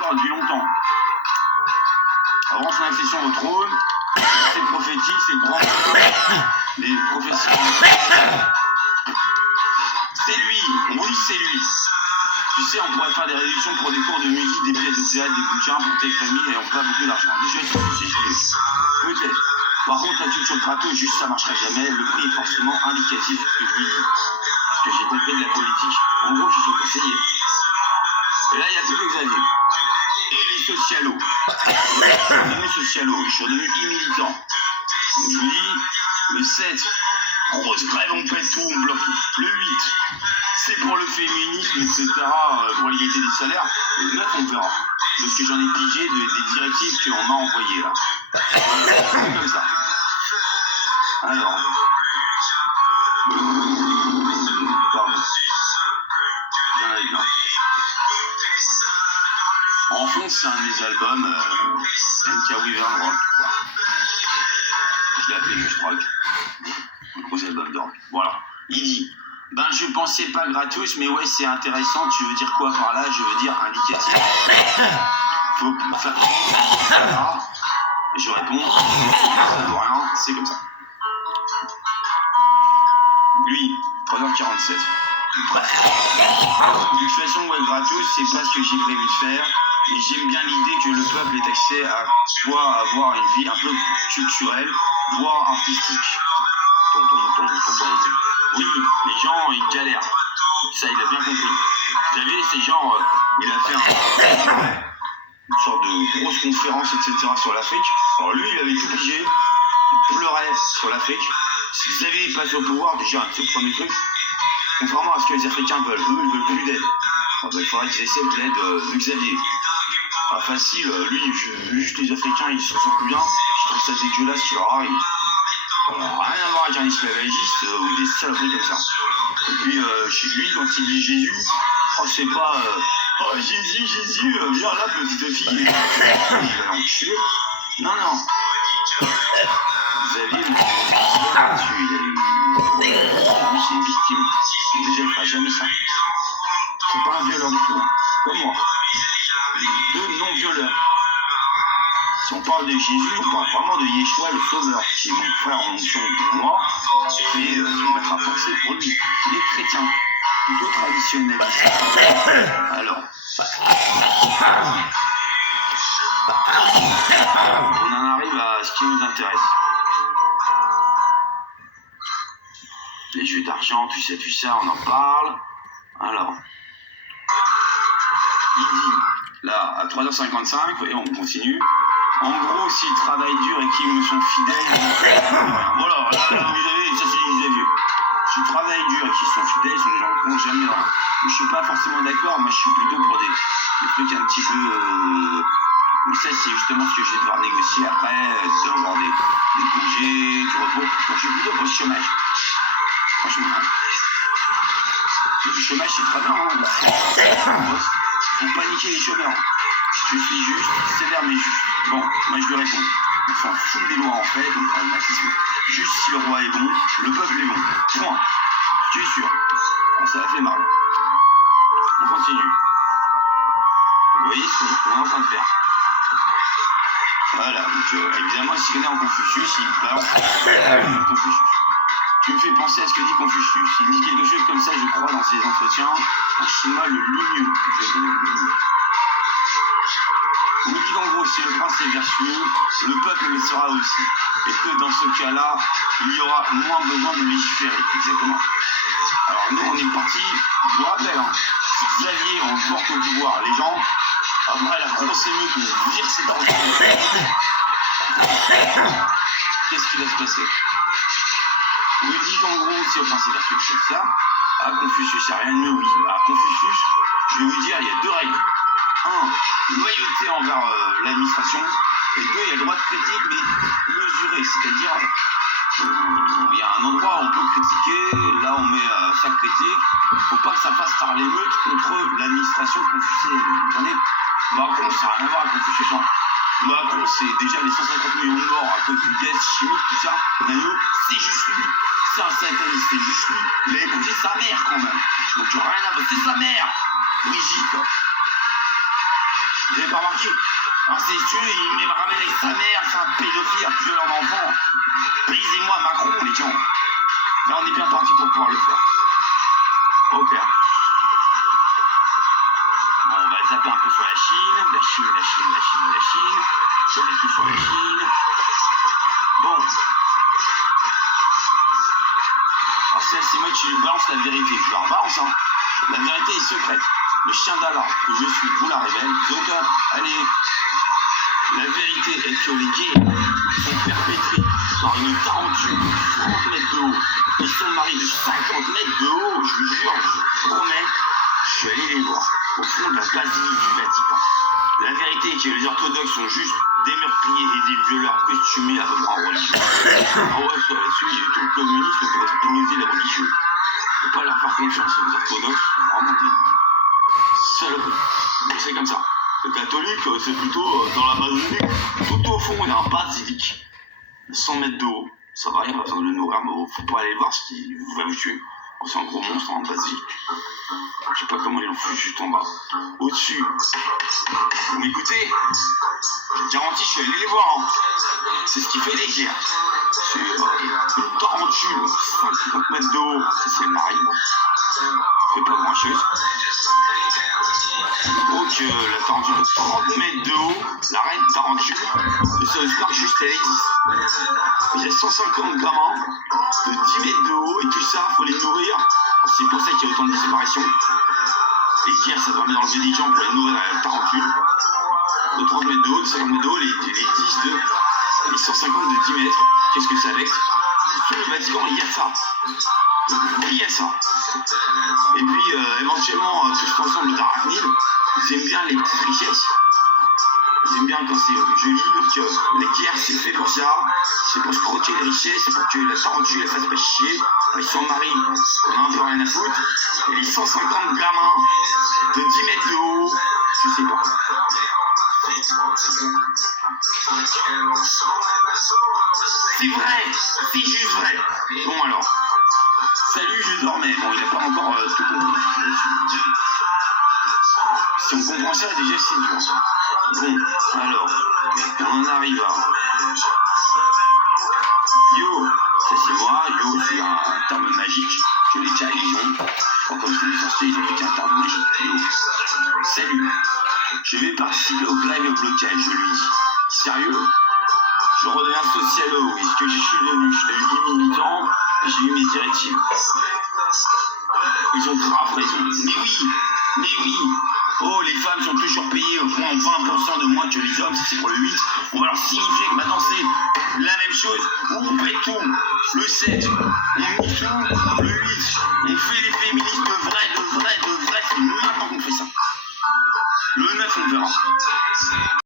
peur depuis longtemps. Avant son accession au trône, c'est prophétique, c'est le grand des prophéties. C'est lui, oui c'est lui. Tu sais, on pourrait faire des réductions pour des cours de musique, des pièces de théâtre, des bouquins pour tes familles et on pas beaucoup d'argent. Déjà, c'est peut-être. Par contre, la culture gratos, juste ça marchera jamais. Le prix est forcément indicatif, ce que je lui dis. Ce que j'ai compris de la politique. En gros, ils sont conseillés. Et là, il y a plus que Xavier. Et les socialos. Ils sont devenus socialos, ils sont devenus militants. Donc je vous dis, le 7, grosse grève, on pète tout, on bloque tout. Le 8, c'est pour le féminisme, etc., pour l'égalité des salaires. Le 9, on verra. Parce que j'en ai pigé des directives qu'on m'a envoyées là. C'est comme ça. Alors. Pardon. J'en avais plein. En fond, c'est un des albums NK Wyvern Rock. Je l'ai appelé juste Rock. Un gros album de rock. Voilà. Il dit. Ben, je pensais pas gratos, mais ouais, c'est intéressant. Tu veux dire quoi par là? Je veux dire indicatif. Faut faire. Voilà. Je réponds. Ça vaut rien, c'est comme ça. Lui, 3h47. Bref. De toute façon, ouais, gratos, c'est pas ce que j'ai prévu de faire. Et j'aime bien l'idée que le peuple ait accès à quoi avoir une vie un peu culturelle, voire artistique. Oui, les gens, ils galèrent. Ça, il a bien compris. Vous savez, c'est genre, il a fait une sorte de grosse conférence, etc. sur l'Afrique. Alors lui, il avait tout pigé. Il pleurait sur l'Afrique. Si Xavier passe au pouvoir, déjà, c'est le premier truc. Contrairement à ce que les Africains veulent, eux, ils veulent plus d'aide. Il faudrait qu'ils essaient de l'aide de Xavier. Pas facile, lui, juste les Africains, ils se sentent plus bien. Je trouve ça dégueulasse qu'il leur arrive. Rien à voir avec un esclavagiste ou des saloperies comme ça. Et puis chez lui, quand il dit Jésus, oh, c'est pas oh Jésus, viens là, petite fille, il va l'enculer. Non. Xavier, là-dessus, lui, c'est une victime. Déjà, il fera jamais ça. C'est pas un violeur du tout, hein. Comme moi. Deux non-violeurs. Si on parle de Jésus, on parle vraiment de Yeshua, le Sauveur, qui est mon frère en onction pour moi, et on mettra à penser pour lui. Il est chrétien, plutôt traditionnaliste. Alors, on en arrive à ce qui nous intéresse. Les jeux d'argent, tout ça, on en parle. Alors, il dit, là, à 3h55, voyez, on continue. En gros, s'ils travaillent dur et qu'ils me sont fidèles, voilà, là, vous avez, ça c'est Xavier. S'ils travaillent dur et qu'ils sont fidèles, ils sont des gens qui n'ont jamais rien. Je suis pas forcément d'accord, moi je suis plutôt pour des trucs un petit peu. Mais ça, c'est justement ce que je vais devoir négocier après, avoir des congés, du repos. Moi je suis plutôt pour le chômage. Franchement, hein. Le chômage c'est très bien, hein. Faut paniquer les chômeurs. Je suis juste, sévère mais juste. Bon, moi je lui réponds. On s'en fout des lois en fait, donc pragmatisme. Juste si le roi est bon, le peuple est bon. Point. Je suis sûr. Alors, ça a fait mal. On continue. Vous voyez ce qu'on est en train de faire. Voilà, donc évidemment il s'y connaît en Confucius, il parle Confucius. Tu me fais penser à ce que dit Confucius. Il dit quelque chose comme ça, je crois, dans ses entretiens. En chinois, le lumieux. Je connais le lumieux. On dit qu'en gros, si le prince est vertueux, le peuple le sera aussi. Et que dans ce cas-là, il y aura moins besoin de légiférer. Exactement. Alors nous, on est parti, je vous rappelle, hein, si Xavier, on le porte au pouvoir, les gens, après la grosse émeute, on vire cet ordre. Qu'est-ce qui va se passer? On lui dit qu'en gros, si le prince est vertueux, c'est ça. À Confucius, il n'y a rien de mieux, oui. À Confucius, je vais vous dire, il y a deux règles. 1. Loyauté envers l'administration. Et 2. Il y a le droit de critique, mais mesuré. C'est-à-dire, il y a un endroit où on peut critiquer, là on met sa critique. Il ne faut pas que ça passe par l'émeute contre l'administration confucienne. Vous comprenez? Macron, ça n'a rien à voir avec Confucius. Hein. Macron, c'est déjà les 150 millions de morts à cause du gaz chimique, tout ça. C'est juste lui. C'est un sataniste, c'est juste lui. Il a épousé sa mère quand même. Donc rien à voir. C'est sa mère. Brigitte. Vous avez pas remarqué? Incestueux, il me ramène avec sa mère, c'est un pédophile, un violeur d'enfant. Baisez-moi Macron, les gens. Là, on est bien parti pour pouvoir le faire. Ok. Bon, on va zapper un peu sur la Chine. Je mets tout sur la Chine. Bon. Alors c'est moi qui balance la vérité. Je leur balance, hein. La vérité est secrète. Le chien d'Allah que je suis vous la révèle. The Cup, allez. La vérité est que les gays sont perpétrés par une tarentule de 30 mètres de haut. Ils sont mariés de 50 mètres de haut. Je vous jure, je vous promets. Je suis allé les voir au fond de la basilique du Vatican. La vérité est que les orthodoxes sont juste des meurtriers et des violeurs costumés à peu près en religion. Ah ouais, ça là-dessus, il y a eu tout le communisme pour exploser les religions. Il ne faut pas leur faire confiance aux orthodoxes, vraiment des saloperies. Mais c'est comme ça. Le catholique, c'est plutôt dans la basilique. Tout au fond, il y a un basilique. 100 mètres de haut. Ça va, il n'y a pas besoin de le nourrir, mais faut pas aller le voir, ce qui va vous tuer. C'est un gros monstre en basilique. Je sais pas comment ils l'ont fait juste en bas. Au-dessus. Vous m'écoutez? Je garantis, je suis allé les voir. Hein. C'est ce qui fait les guerres. C'est une tarentule, 50 mètres de haut. Ça, c'est le mari. Fait pas grand chose. Donc, la tarentule de 30 mètres de haut, la reine tarentule, le South Park, juste elle existe. Il y a 150 gamins de 10 mètres de haut et tout ça, faut les nourrir. C'est pour ça qu'il y a autant de disparitions. Les guerres, ça permet d'enlever des gens pour les nourrir à la tarentule. De 30 mètres de haut, de 50 mètres de haut, les 10 de. Les 150 de 10 mètres. Qu'est-ce que ça laisse? Sur le Vatican, il y a ça. Il y a ça. Et puis, éventuellement, tous ensemble d'arachnides, ils aiment bien les petites richesses. Ils aiment bien quand c'est joli, donc les guerres, c'est fait pour ça. C'est pour se croquer les richesses, c'est pour que la tarentule, elle fasse pas chier. Ils sont mariés, on a un peu rien à foutre. Et les 150 gamins de 10 mètres de haut, je sais pas. C'est vrai, c'est juste vrai. Bon alors, salut, je dormais. Bon, il n'a pas encore tout compris. Si on comprend ça, déjà c'est dur. Bon, alors, on arrive à... Yo, ça c'est moi. Yo, c'est un terme magique. Je l'ai déjà à Légion. Comme c'est les sorciers, ils ont piqué un terme magique. Yo, salut. Je vais participer au grève et au blocage, je lui dis. Sérieux? Je redeviens socialo, oui, ce que je suis devenu. Je suis devenu militant et j'ai eu mes directives. Ils ont grave raison. Mais oui. Oh, les femmes sont toujours payées au moins 20% de moins que les hommes, ça c'est pour le 8. On va leur signifier que maintenant c'est la même chose. On pète tout. Le 7, on met tout. Le 8, on fait les féministes de vrai. C'est maintenant qu'on fait ça. Le 9, on verra.